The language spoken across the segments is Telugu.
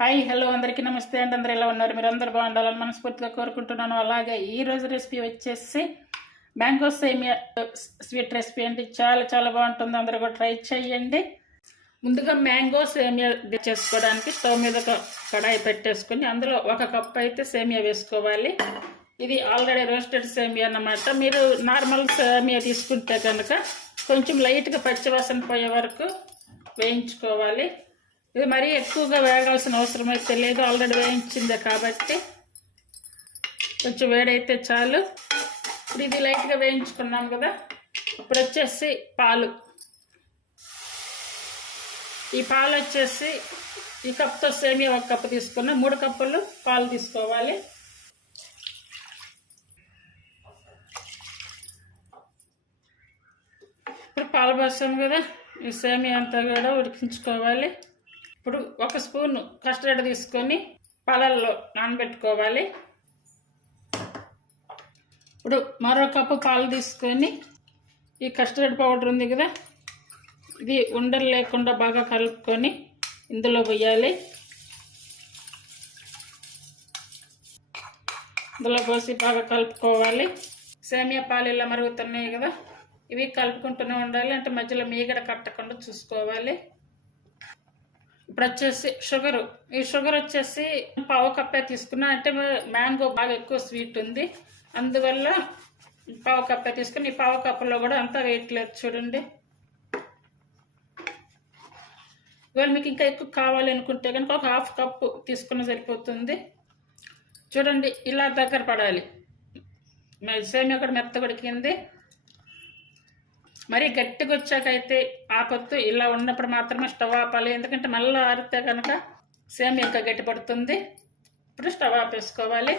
హాయ్ హలో అందరికీ నమస్తే అండి. అందరూ ఎలా ఉన్నారు? మీరు అందరూ బాగుండాలని మనస్ఫూర్తిగా కోరుకుంటున్నాను. అలాగే ఈ రోజు రెసిపీ వచ్చేసి మ్యాంగో సేమియా స్వీట్ రెసిపీ అండి. చాలా చాలా బాగుంటుంది. అందరూ కూడా ట్రై చేయండి. ముందుగా మ్యాంగో సేమియా చేసుకోవడానికి స్టవ్ మీద ఒక కడాయి పెట్టేసుకొని అందులో 1 కప్ అయితే సేమియా వేసుకోవాలి. ఇది ఆల్రెడీ రోస్టెడ్ సేమియా అన్నమాట. మీరు నార్మల్ సేమియా తీసుకుంటే కనుక కొంచెం లైట్గా పచ్చివాసన పోయే వరకు వేయించుకోవాలి. ఇది మరీ ఎక్కువగా వేగాల్సిన అవసరం అయితే లేదు, ఆల్రెడీ వేయించిందే కాబట్టి కొంచెం వేడైతే చాలు. ఇప్పుడు ఇది లైట్గా వేయించుకున్నాం కదా. ఇప్పుడు వచ్చేసి పాలు. ఈ పాలు వచ్చేసి ఈ కప్తో సేమియా 1 కప్పు తీసుకున్నా, 3 కప్పులు పాలు తీసుకోవాలి. ఇప్పుడు పాలు పోసాం కదా, ఈ సేమియా అంతా కూడా ఉడికించుకోవాలి. ఇప్పుడు 1 స్పూన్ కస్టర్డ్ తీసుకొని పాలల్లో నానబెట్టుకోవాలి. ఇప్పుడు మరో కప్పు పాలు తీసుకొని ఈ కస్టర్డ్ పౌడర్ ఉంది కదా, ఇది ఉండలు లేకుండా బాగా కలుపుకొని ఇందులో పోయాలి. ఇందులో పోసి బాగా కలుపుకోవాలి. సేమియా పాలు ఇలా మరుగుతున్నాయి కదా, ఇవి కలుపుకుంటూనే ఉండాలి, అంటే మధ్యలో మీగడ కట్టకుండా చూసుకోవాలి. ఇప్పుడు వచ్చేసి షుగరు. ఈ షుగర్ వచ్చేసి 1/2 కప్పే తీసుకున్నా, అంటే మ్యాంగో బాగా ఎక్కువ స్వీట్ ఉంది, అందువల్ల 1/2 కప్పే తీసుకుని ఈ 1/2 కప్పులో కూడా అంతా వెయిట్ లేదు చూడండి. ఇవాళ మీకు ఇంకా ఎక్కువ కావాలి అనుకుంటే కనుక ఒక 1/2 కప్పు తీసుకున్న సరిపోతుంది. చూడండి ఇలా దగ్గర పడాలి. సేమియా కూడా మెత్తగా ఉడికింది. మరీ గట్టిగా వచ్చాకైతే ఆపొద్దు, ఇలా ఉన్నప్పుడు మాత్రమే స్టవ్ ఆపాలి, ఎందుకంటే మళ్ళీ ఆరితే కనుక సేమియా ఇంకా గట్టి పడుతుంది. ఇప్పుడు స్టవ్ ఆపేసుకోవాలి.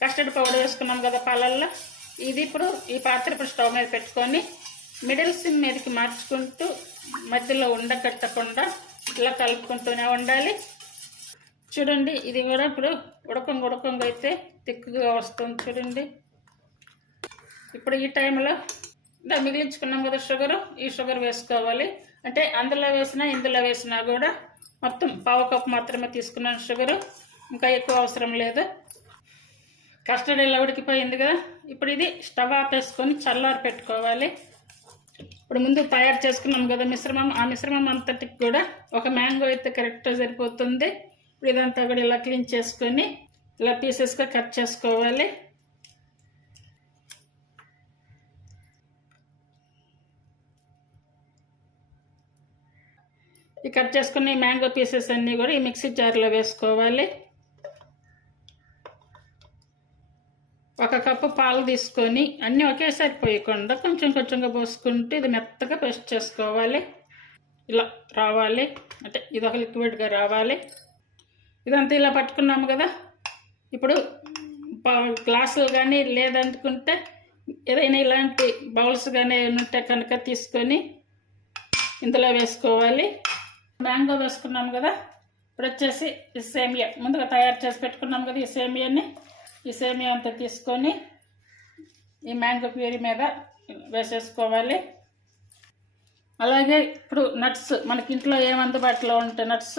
కస్టర్డ్ పౌడర్ వేసుకున్నాం కదా పాలల్లో, ఇది ఇప్పుడు ఈ పాత్ర ఇప్పుడు స్టవ్ మీద పెట్టుకొని మిడిల్ సిమ్ మీదకి మార్చుకుంటూ మధ్యలో ఉండకట్టకుండా ఇలా కలుపుకుంటూనే ఉండాలి. చూడండి ఇది కూడా ఇప్పుడు ఉడకంగా అయితే తిక్కుగా వస్తుంది చూడండి. ఇప్పుడు ఈ టైంలో మిగిలించుకున్నాం కదా షుగరు, ఈ షుగర్ వేసుకోవాలి. అంటే అందులో వేసినా ఇందులో వేసినా కూడా మొత్తం 1/2 కప్పు మాత్రమే తీసుకున్నాను షుగరు, ఇంకా ఎక్కువ అవసరం లేదు. కస్టర్డ్ ఇలా ఉడికిపోయింది కదా, ఇప్పుడు ఇది స్టవ్ ఆపేసుకొని చల్లారి పెట్టుకోవాలి. ఇప్పుడు ముందు తయారు చేసుకున్నాం కదా మిశ్రమం, ఆ మిశ్రమం అంతటికి కూడా 1 మ్యాంగో అయితే కరెక్ట్గా సరిపోతుంది. ఇప్పుడు ఇదంతా కూడా ఇలా క్లీన్ చేసుకొని ఇలా పీసెస్గా కట్ చేసుకోవాలి. ఈ కట్ చేసుకున్న ఈ మ్యాంగో పీసెస్ అన్నీ కూడా ఈ మిక్సీ జార్లో వేసుకోవాలి. 1 కప్పు పాలు తీసుకొని అన్నీ ఒకేసారి పోయకుండా కొంచెం కొంచెంగా పోసుకుంటూ ఇది మెత్తగా పేస్ట్ చేసుకోవాలి. ఇలా రావాలి, అంటే ఇది ఒక లిక్విడ్గా రావాలి. ఇదంతా ఇలా పట్టుకున్నాము కదా, ఇప్పుడు గ్లాసులు కానీ లేదనుకుంటే ఏదైనా ఇలాంటి బౌల్స్ కానీ ఉంటే కనుక తీసుకొని ఇందులో వేసుకోవాలి. మ్యాంగో వేసుకున్నాం కదా, ఇప్పుడు వచ్చేసి ఈ సేమియా ముందుగా తయారు చేసి పెట్టుకున్నాం కదా, ఈ సేమియా అంతా తీసుకొని ఈ మ్యాంగో ప్యూరీ మీద వేసేసుకోవాలి. అలాగే ఇప్పుడు నట్స్ మనకి ఇంట్లో ఏం అందుబాటులో ఉంటే నట్స్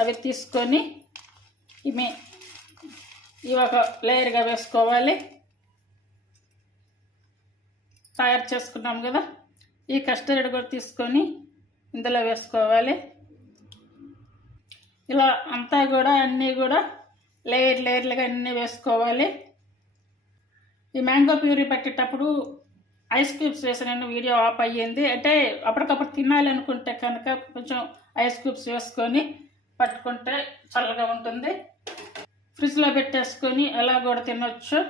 అవి తీసుకొని ఇవి ఒక లేయర్గా వేసుకోవాలి. తయారు చేసుకున్నాం కదా, ఈ కస్టర్డ్ కూడా తీసుకొని ఇందులో వేసుకోవాలి. ఇలా అంతా కూడా అన్నీ కూడా లేయర్లుగా అన్నీ వేసుకోవాలి. ఈ మ్యాంగో ప్యూరీ పెట్టేటప్పుడు ఐస్ క్యూబ్స్ వేసిన వీడియో ఆఫ్ అయ్యింది, అంటే అప్పటికప్పుడు తినాలి అనుకుంటే కనుక కొంచెం ఐస్ క్యూబ్స్ వేసుకొని పట్టుకుంటే చల్లగా ఉంటుంది. ఫ్రిడ్జ్లో పెట్టేసుకొని అలా కూడా తినొచ్చు.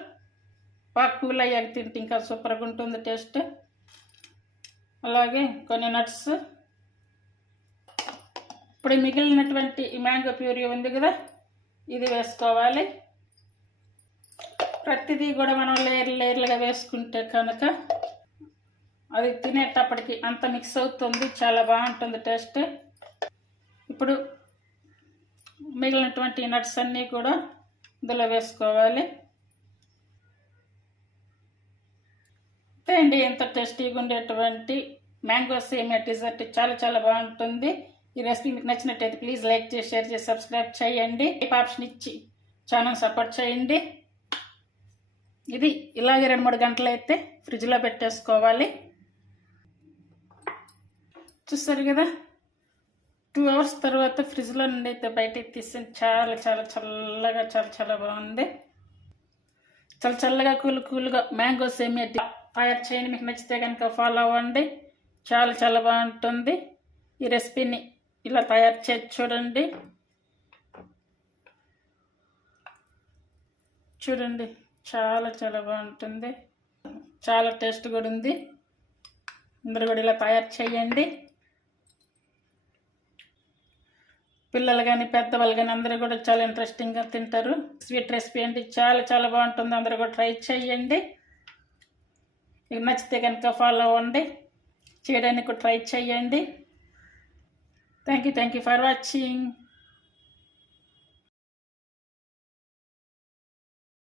బాగా కూల్ అయ్యాక తింటే ఇంకా సూపర్గా ఉంటుంది టేస్ట్. అలాగే కొన్ని నట్స్. ఇప్పుడు మిగిలినటువంటి ఈ మ్యాంగో ప్యూరీ ఉంది కదా, ఇది వేసుకోవాలి. ప్రతిదీ కూడా మనం లేయర్లుగా వేసుకుంటే కనుక అది తినేటప్పటికి అంత మిక్స్ అవుతుంది, చాలా బాగుంటుంది టేస్ట్. ఇప్పుడు మిగిలినటువంటి నట్స్ అన్నీ కూడా ఇందులో వేసుకోవాలి. అండి ఎంత టేస్టీగా ఉండేటువంటి మ్యాంగో సేమియా డిజర్ట్ చాలా చాలా బాగుంటుంది. ఈ రెసిపీ మీకు నచ్చినట్టయితే ప్లీజ్ లైక్ చేసి షేర్ చేసి సబ్స్క్రైబ్ చేయండి. ఆప్షన్ ఇచ్చి ఛానల్ సపోర్ట్ చేయండి. ఇది ఇలాగే 2-3 గంటలు అయితే ఫ్రిడ్జ్లో పెట్టేసుకోవాలి. చూస్తారు కదా, 2 అవర్స్ తర్వాత ఫ్రిడ్జ్లో నుండి అయితే బయటికి తీసాను. చాలా చాలా చల్లగా చాలా చాలా బాగుంది. చాలా చల్లగా కూల్గా మ్యాంగో సేమియా తయారు చేయండి. మీకు నచ్చితే కనుక ఫాలో అవ్వండి. చాలా చాలా బాగుంటుంది. ఈ రెసిపీని ఇలా తయారు చేసి చూడండి చాలా చాలా బాగుంటుంది. చాలా టేస్ట్ కూడా ఉంది. అందరూ కూడా ఇలా తయారు చేయండి. పిల్లలు కానీ పెద్దవాళ్ళు కానీ అందరూ కూడా చాలా ఇంట్రెస్టింగ్గా తింటారు. స్వీట్ రెసిపీ అండి, చాలా చాలా బాగుంటుంది. అందరూ కూడా ట్రై చేయండి. మీకు నచ్చితే కనుక ఫాలో అవ్వండి. చేయడానికి ట్రై చేయండి. Thank you for watching.